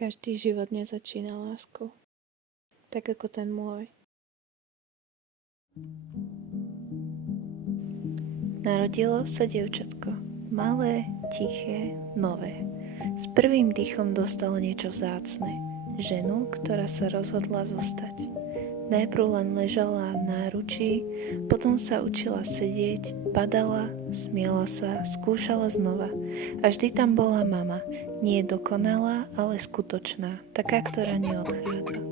Každý život nezačína láskou, tak ako ten môj. Narodilo sa dievčatko, malé, tiché, nové. S prvým dýchom dostalo niečo vzácne, ženu, ktorá sa rozhodla zostať. Najprv len ležala v náručí, potom sa učila sedieť, padala, smiela sa, skúšala znova. A vždy tam bola mama, nie dokonalá, ale skutočná, taká, ktorá neodchádza.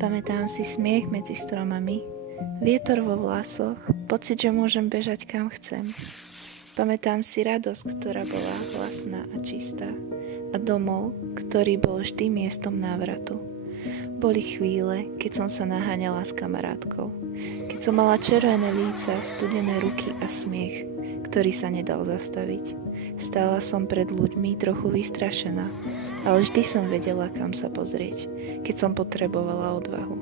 Pamätám si smiech medzi stromami, vietor vo vlasoch, pocit, že môžem bežať kam chcem. Pamätám si radosť, ktorá bola vlastná a čistá, a domov, ktorý bol vždy miestom návratu. Boli chvíle, keď som sa naháňala s kamarátkou, keď som mala červené líca, studené ruky a smiech, ktorý sa nedal zastaviť. Stála som pred ľuďmi trochu vystrašená, ale vždy som vedela, kam sa pozrieť, keď som potrebovala odvahu.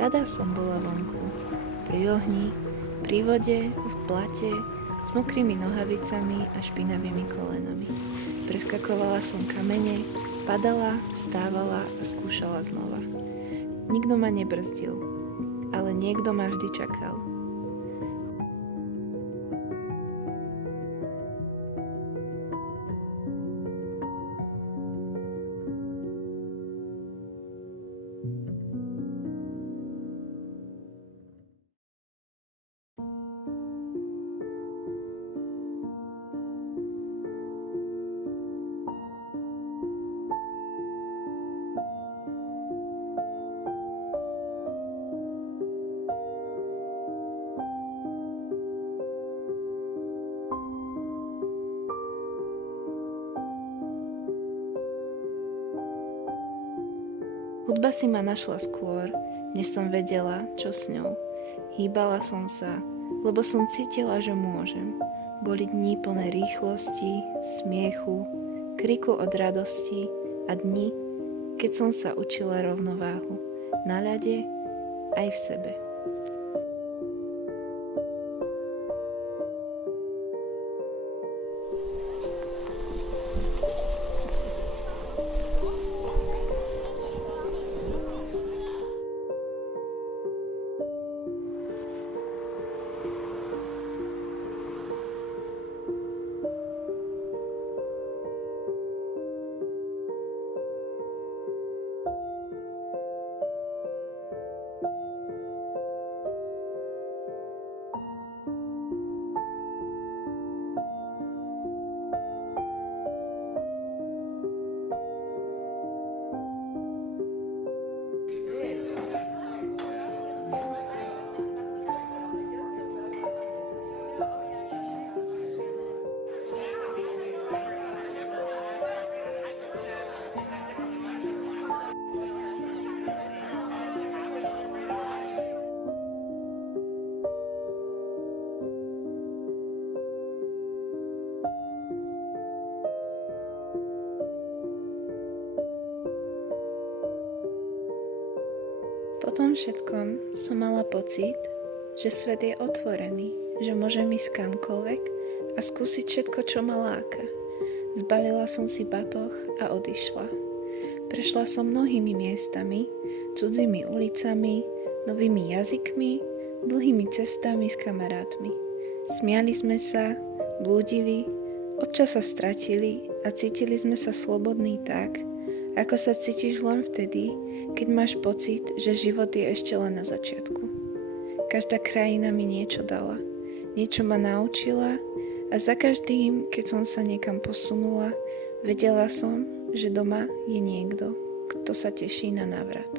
Rada som bola vonku, pri ohni, pri vode, v plate, s mokrými nohavicami a špinavými kolenami. Preskakovala som kamene, padala, vstávala a skúšala znova. Nikto ma nebrzdil, ale niekto ma vždy čakal. Hudba si ma našla skôr, než som vedela, čo s ňou. Hýbala som sa, lebo som cítila, že môžem. Boli dni plné rýchlosti, smiechu, kriku od radosti a dni, keď som sa učila rovnováhu na ľade aj v sebe. Po tom všetkom som mala pocit, že svet je otvorený, že môžem ísť kamkoľvek a skúsiť všetko, čo ma láka. Zbalila som si batoh a odišla. Prešla som mnohými miestami, cudzými ulicami, novými jazykmi, dlhými cestami s kamarátmi. Smiali sme sa, blúdili, občas sa stratili a cítili sme sa slobodní tak, ako sa cítiš len vtedy, keď máš pocit, že život je ešte len na začiatku. Každá krajina mi niečo dala, niečo ma naučila A za každým, keď som sa niekam posunula, vedela som, že doma je niekto, kto sa teší na návrat.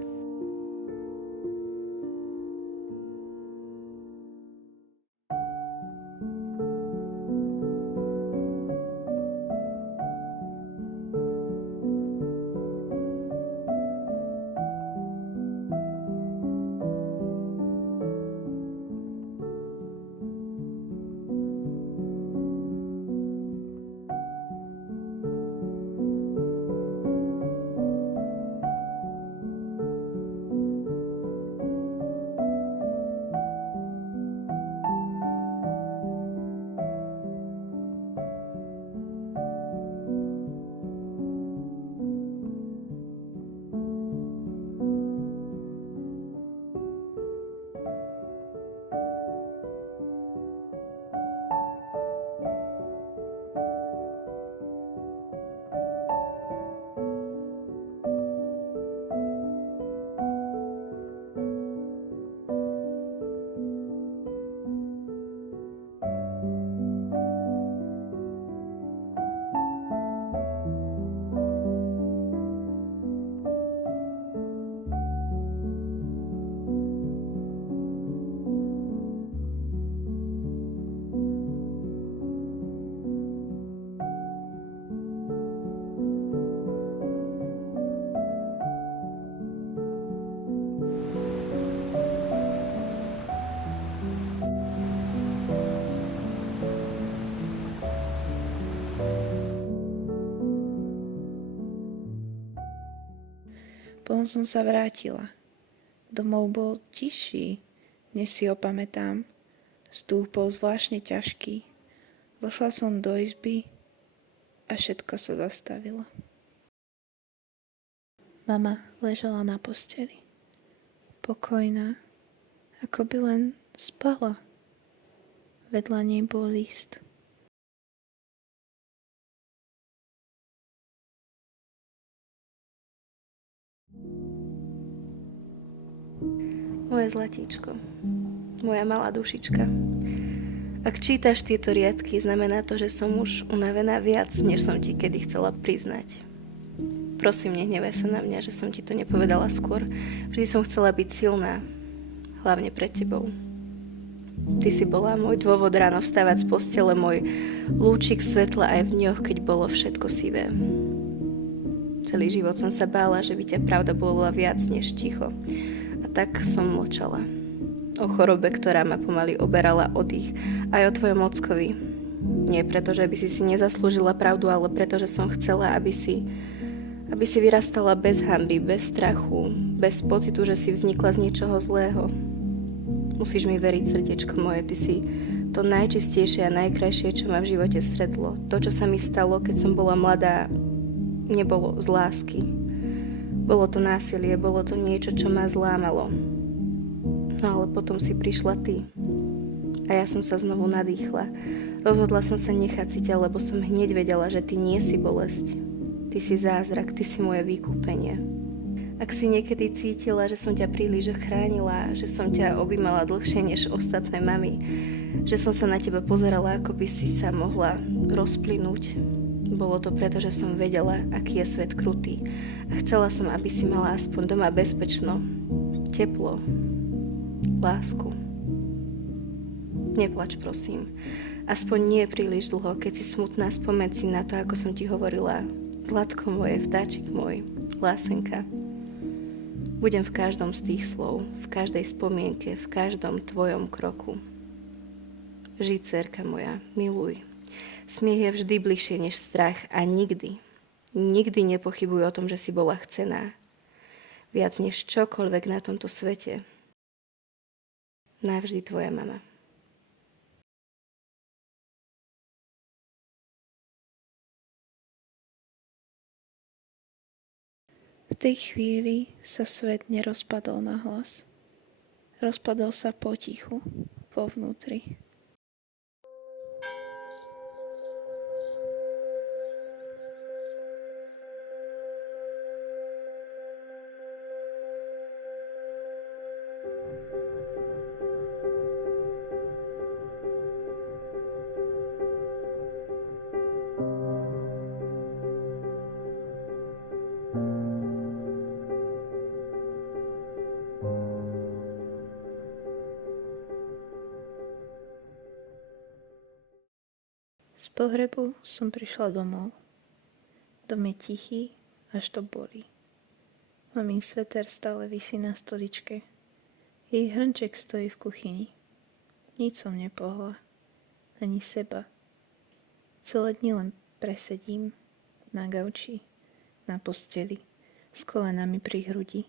Potom som sa vrátila. Domov bol tichší, než si ho pamätám. Vzduch bol zvláštne ťažký. Vošla som do izby a všetko sa zastavilo. Mama ležala na posteli. Pokojná, ako by len spala. Vedľa nej bol list. Moje zlatíčko, moja malá dušička. Ak čítaš tieto riadky, znamená to, že som už unavená viac, než som ti kedy chcela priznať. Prosím, nehnevaj sa na mňa, že som ti to nepovedala skôr. Vždy som chcela byť silná, hlavne pred tebou. Ty si bola môj dôvod ráno vstávať z postele, môj lúčik svetla aj v dňoch, keď bolo všetko sivé. Celý život som sa bála, že by ťa pravda bola viac než ticho. A tak som mlčala. O chorobe, ktorá ma pomaly oberala o dých. Aj o tvojom ockovi. Nie preto, že by si nezaslúžila pravdu, ale preto, že som chcela, aby si vyrastala bez hanby, bez strachu, bez pocitu, že si vznikla z niečoho zlého. Musíš mi veriť, srdiečko moje, ty si to najčistejšie a najkrajšie, čo ma v živote stretlo. To, čo sa mi stalo, keď som bola mladá, nebolo z lásky. Bolo to násilie, bolo to niečo, čo ma zlámalo. No ale potom si prišla ty. A ja som sa znovu nadýchla. Rozhodla som sa nechať si ťa, lebo som hneď vedela, že ty nie si bolesť. Ty si zázrak, ty si moje vykúpenie. Ak si niekedy cítila, že som ťa príliš chránila, že som ťa objímala dlhšie než ostatné mamy, že som sa na teba pozerala, ako by si sa mohla rozplynúť, bolo to preto, že som vedela, aký je svet krutý. A chcela som, aby si mala aspoň doma bezpečno, teplo, lásku. Neplač, prosím. Aspoň nie príliš dlho, keď si smutná, spomeň si na to, ako som ti hovorila. Zlatko moje, vtáčik môj, lásenka. Budem v každom z tých slov, v každej spomienke, v každom tvojom kroku. Žij, dcérka moja, miluj. Smiech je vždy bližšie než strach a nikdy nepochybuj o tom, že si bola chcená. Viac než čokoľvek na tomto svete. Navždy tvoja mama. V tej chvíli sa svet nerozpadol na hlas. Rozpadol sa potichu, vo vnútri. Z pohrebu som prišla domov. Dom je tichý, až to bolí. Mamin sveter stále visí na stoličke. Jej hrnček stojí v kuchyni. Nič som nepohla. Ani seba. Celé dni len presedím na gauči, na posteli, s kolenami pri hrudi.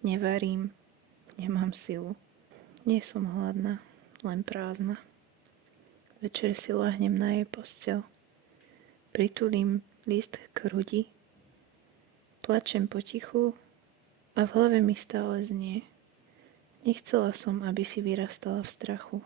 Nevarím, nemám silu. Nie som hladná, len prázdna. Večer si ľahnem na jej posteľ. Pritulím list k hrudi. Plačem potichu a v hlave mi stále znie. Nechcela som, aby si vyrastala v strachu.